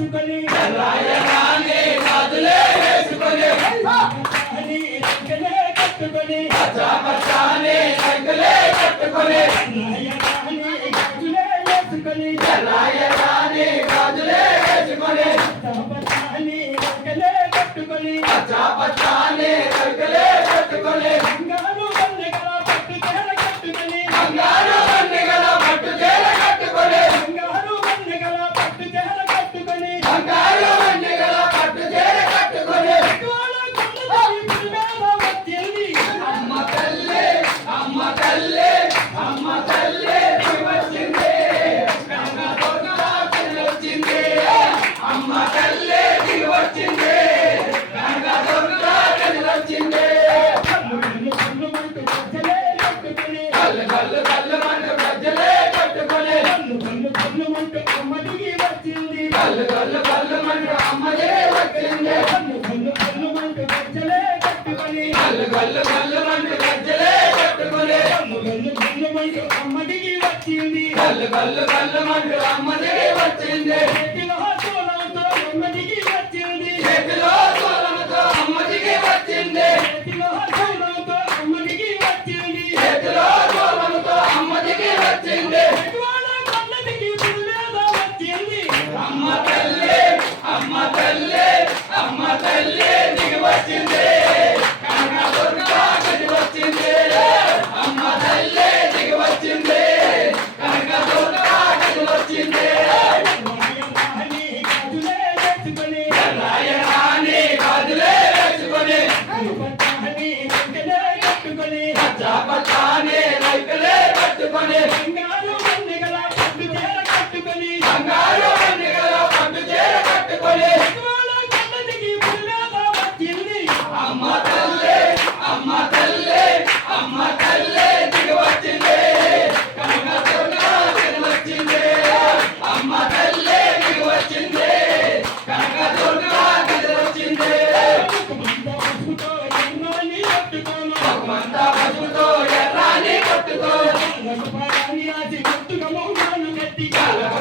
వేసుకొని రాయరాని గాజులే వేసుకొని రంగులే కట్టుకొని పచ్చాపచ్చాని రంగులే కట్టుకొని రాయరాని గాజులే వేసుకొని రాయరాని గాజులే వేసుకొని పచ్చాపచ్చాని రంగులే కట్టుకొని పచ్చాపచ్చాని రంగులే కట్టుకొని బంగారు వన్నెగల పట్టు చీర కట్టుకొని బంగారు వన్నెగల పట్టు చీర కట్టుకొని బంగారు వన్నెగల పట్టు చీర కట్టుకొని బంగారు వన్నెగల పట్టు చీర కట్టుకొని అమ్మ తల్లి అమ్మ తల్లి అమ్మ తల్లి వచ్చింది వచ్చింది అమ్మ తల్లి వచ్చింది వచ్చింది కళ్ళు కళ్ళు కళ్ళు మంటూ గజ్జలే కట్టుకొని అమ్మ దిగి వచ్చింది కళ్ళు కళ్ళు కళ్ళు మంటూ అమ్మదే వచ్చింది కళ్ళు గజ్జలే కట్టుకొని కళ్ళు కళ్ళు కళ్ళు మంటూ గజ్జలే కట్టుకొని అమ్మ దిగి వచ్చింది కళ్ళు కళ్ళు కళ్ళు మంటూ అమ్మదే వచ్చింది చేతిలో సోలంతో అమ్మ దిగి వచ్చింది చేతిలో సోలముతో అమ్మ దిగి వచ్చింది చేతిలో సోలంతో అమ్మ దిగి వచ్చింది చేతిలో సోలముతో అమ్మ దిగి వచ్చింది ఎటువాళ్ళ కళ్ళ దిగి పురువేద వచ్చింది అమ్మ తల్లి అమ్మ తల్లి అమ్మ తల్లి దిగి వచ్చింది కనకదుర్గ గది వచ్చింది అమ్మ తల్లి దిగి వచ్చింది కనకదుర్గ గది వచ్చింది రాయరాని గాజులే వేసుకొని రాయరాని గాజులే వేసుకొని పట్టాని రంగులే కట్టుకొని పచ్చాపచ్చాని రైతులే కట్టుకొని బంగారు వన్నెగల పట్టు చీర కట్టుకొని బంగారు వన్నెగల పట్టు చీర కట్టుకొని ఎటువాళ్ళ కళ్ళ దిగి పురువేద వచ్చింది అమ్మ తల్లి అమ్మ తల్లి అమ్మ తల్లి దిగి వచ్చింది కనకదుర్గ దిగి వచ్చింది అమ్మ తల్లి దిగి వచ్చింది కనకదుర్గ దిగి వచ్చింది పసుపుతో ఎన్నాన్ని కట్టుకోను భగవంతా పసుపుతో ఎర్రాని కట్టుకో రసపారాన్ని రాసి కొట్టుగా మౌనాలు కట్టి కలప